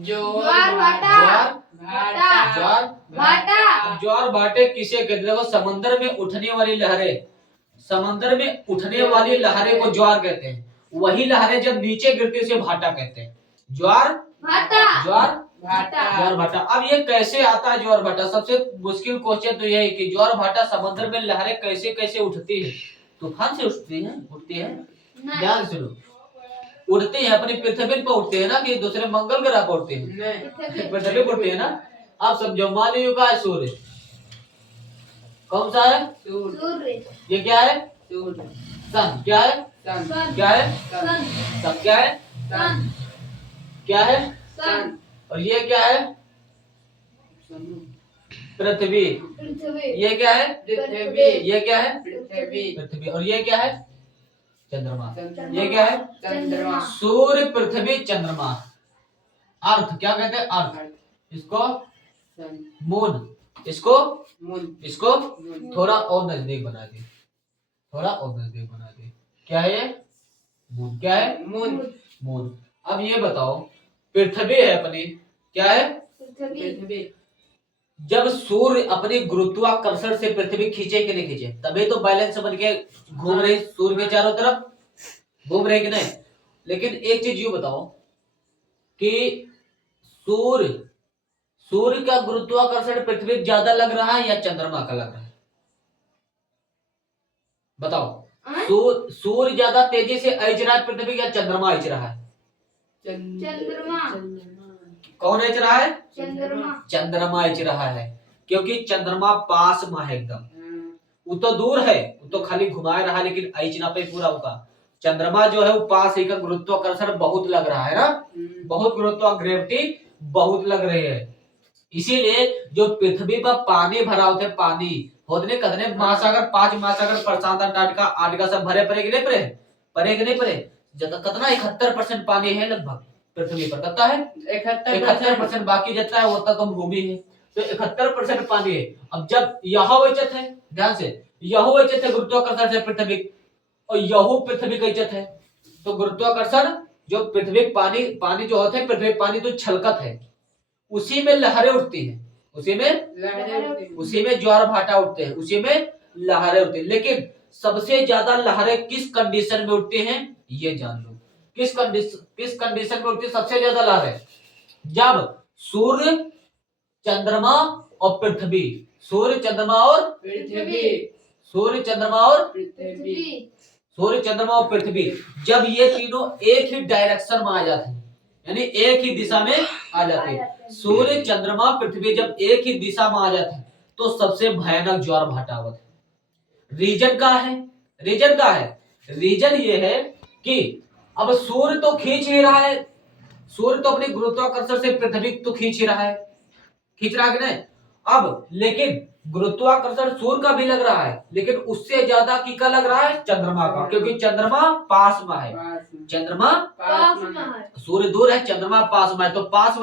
ज्वार भाटा ज्वार भाटा ज्वार भाटे किसे कहते हैं? देखो, समंदर में उठने वाली लहरें, समंदर में उठने वाली लहरें को ज्वार कहते हैं। वही लहरें जब नीचे गिरती है उसे भाटा कहते हैं। ज्वार भाटा ज्वार भाटा ज्वार भाटा। अब ये कैसे आता है ज्वार भाटा? सबसे मुश्किल क्वेश्चन तो यह है कि ज्वार भाटा समंदर में लहरें कैसे कैसे उठती है? तूफान से उठती है। ध्यान से सुनो, उड़ते हैं अपनी पृथ्वी पर उठते हैं ना, कि दूसरे मंगल ग्रह पर उठते हैं? पृथ्वी पर उठते हैं ना। आप समझो, मान लीजिए का है सूर्य, कौन सा है? सूर्य ये क्या है? सन। क्या है? सन क्या है? सन सन। क्या है? सन क्या है? सन और ये क्या है? पृथ्वी। पृथ्वी ये क्या है? पृथ्वी ये क्या है? पृथ्वी पृथ्वी। और ये क्या है? चंद्रमा। ये क्या है? चंद्रमा सूर्य, पृथ्वी, चंद्रमा। अर्थ क्या कहते हैं? अर्थ। इसको मून, इसको इसको थोड़ा और नजदीक बना दे, थोड़ा और नजदीक बना दे। क्या है ये? मून। क्या है? मून। अब ये बताओ, पृथ्वी है अपनी, क्या है? पृथ्वी जब सूर्य अपने गुरुत्वाकर्षण से पृथ्वी खींचे कि नहीं खींचे, तभी तो बैलेंस बन के घूम रही सूर्य के चारों तरफ, घूम रहे कि नहीं? लेकिन एक चीज यूं बताओ कि सूर्य सूर्य का गुरुत्वाकर्षण पृथ्वी को ज्यादा लग रहा है या चंद्रमा का लग रहा है? बताओ, सूर्य ज्यादा तेजी से ऐच रहा है पृथ्वी या चंद्रमा ऐच रहा है? चंद्रमा कौन ऐच रहा है? चंद्रमा चंद्रमा ऐच रहा है, क्योंकि चंद्रमा पास में है एकदम। वो तो दूर है, वो तो खाली घुमा रहा है, लेकिन ऐच ना पे पूरा होगा। चंद्रमा जो है वो पास ही का, गुरुत्वाकर्षण बहुत लग रहा है ना, बहुत ग्रेविटी बहुत लग रही है। इसीलिए जो पृथ्वी पर पानी भरा होते, पानी होते कतने महासागर, 5 महासागर, प्रशांत, अंटार्कटिका सब भरे पड़े कि नहीं पड़े? पड़े कि नहीं पड़े? कितना 71% पानी है लगभग पृथ्वी पर। कितना है? 71%। बाकी जितना है वो तक हम भूमि है, तो 71% पानी है। अब जब यह वैचत है, ध्यान से, यह वैचत है गुरुत्वाकर्षण से पृथ्वी, और यह पृथ्वी का इज्जत है, तो गुरुत्वाकर्षण जो पृथ्वी पानी जो होता है, पृथ्वी पानी तो छलकत है, उसी में लहरें उठती हैं, उसी में ज्वार भाटा उठते हैं, उसी में लहरें उठती हैं। लेकिन सबसे ज्यादा लहरें किस कंडीशन में उठती हैं ये जान लो। किस कंडीशन में उठती है सबसे ज्यादा लहरें? जब सूर्य, चंद्रमा और पृथ्वी, सूर्य, चंद्रमा और पृथ्वी सूर्य, चंद्रमा और पृथ्वी सूर्य, चंद्रमा और पृथ्वी, जब ये तीनों एक ही डायरेक्शन में आ जाते हैं, यानी एक ही दिशा में आ जाते हैं, सूर्य, चंद्रमा, पृथ्वी जब एक ही दिशा में आ जाते हैं, तो सबसे भयानक ज्वार भाटा होता है। रीजन का है? रीजन ये है कि अब सूर्य तो खींच ही रहा है, सूर्य तो अपने गुरुत्वाकर्षण से पृथ्वी तो खींच ही रहा है, खींच रहा है कि नहीं? अब लेकिन गुरुत्वाकर्षण सूर्य का भी लग रहा है, लेकिन उससे ज्यादा किसका लग रहा है? चंद्रमा का, क्योंकि चंद्रमा पास में है। चंद्रमा पास में है, सूर्य दूर है, चंद्रमा पास में है, तो पास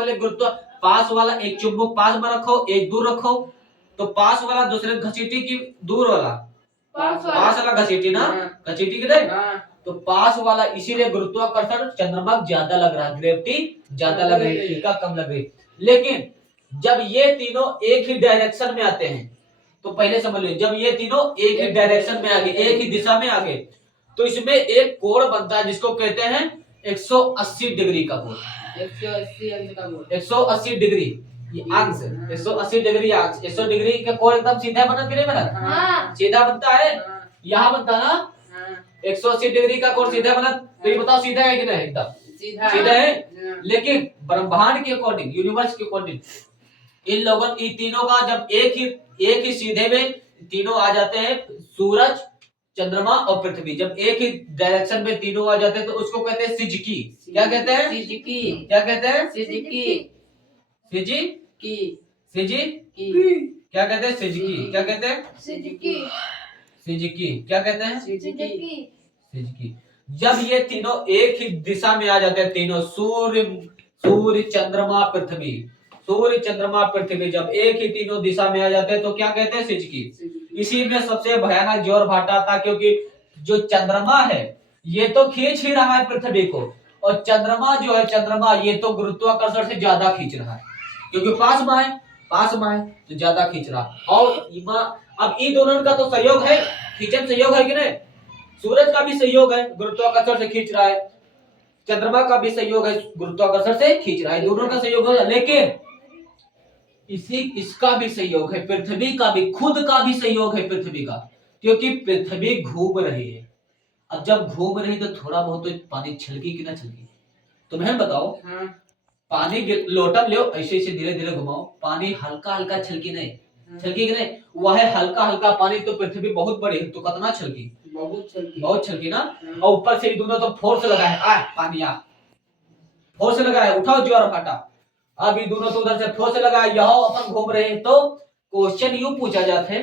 वाला एक चुंबक पास में रखो, एक दूर रखो, तो पास वाला दूसरे घसीटी की दूर वाला, पास वाला घसीटी ना, घसीटी की नहीं, तो पास वाला, इसीलिए गुरुत्वाकर्षण चंद्रमा ज्यादा लग रहा है, ग्रेविटी ज्यादा लग रही है, कम लग रही है। लेकिन जब ये तीनों एक ही डायरेक्शन में आते हैं, तो पहले समझ लो, जब ये तीनों एक ही डायरेक्शन में आ गए, एक ही दिशा में आ गए, तो इसमें एक कोण बनता है जिसको कहते हैं 180 डिग्री का कोण। 180 डिग्री अंश, 180 डिग्री अंश, 180 डिग्री का कोण एकदम सीधा बना कि नहीं बना? सीधा बनता है, यहाँ बनता ना 180 डिग्री का कोण सीधा बना। तो ये बताओ सीधा है कि नहीं? एकदम सीधा है। लेकिन ब्रह्मांड के अकॉर्डिंग, यूनिवर्स के अकॉर्डिंग, इन तीनों का जब एक ही सीधे में तीनों आ जाते हैं, सूरज, चंद्रमा और पृथ्वी जब एक ही डायरेक्शन में तीनों आ जाते हैं, तो उसको कहते हैं सिजकी। क्या कहते हैं? सिजकी। क्या कहते हैं? सिजकी। क्या कहते हैं? सिजकी। क्या कहते हैं? सिजकी। क्या कहते हैं? सिजकी। जब ये तीनों एक ही दिशा में आ जाते हैं, तीनों सूर्य, चंद्रमा, पृथ्वी, सूर्य, चंद्रमा, पृथ्वी जब एक ही तीनों दिशा में आ जाते हैं, तो क्या कहते हैं? सिजकी। इसी में सबसे भयानक ज्वार भाटा था, क्योंकि जो चंद्रमा है ये तो खींच ही रहा है पृथ्वी को, और चंद्रमा जो है, चंद्रमा ये तो गुरुत्वाकर्षण से ज्यादा खींच रहा है क्योंकि पास में है, पास में है तो ज्यादा खींच रहा है। और अब इन दोनों का तो सहयोग है, खींचन सहयोग है कि नहीं? सूरज का भी सहयोग है, गुरुत्वाकर्षण से खींच रहा है, चंद्रमा का भी सहयोग है, गुरुत्वाकर्षण से खींच रहा है, दोनों का सहयोग है। लेकिन इसका भी सहयोग है, पृथ्वी का भी, खुद का भी सहयोग है पृथ्वी का, क्योंकि पृथ्वी घूम रही है। अब जब घूम रही तो थोड़ा बहुत तो पानी छलकी कि ना छलकी? तुम्हें बताओ, पानी लोटम लो, ऐसे ऐसे धीरे धीरे घुमाओ, पानी हल्का हल्का छलकी नहीं? छलकी कि नहीं? वह हल्का हल्का पानी, तो पृथ्वी बहुत बड़ी है तो कितना छलकी? बहुत छलकी ना। और ऊपर से दोनों तो फोर्स लगा है, पानी आ फोर्स लगा है, उठाओ ज्वार फाटा। अब ये दोनों तो उधर से फोर्स लगा है, यहाँ अपन घूम रहे हैं। तो क्वेश्चन यूं पूछा जाता है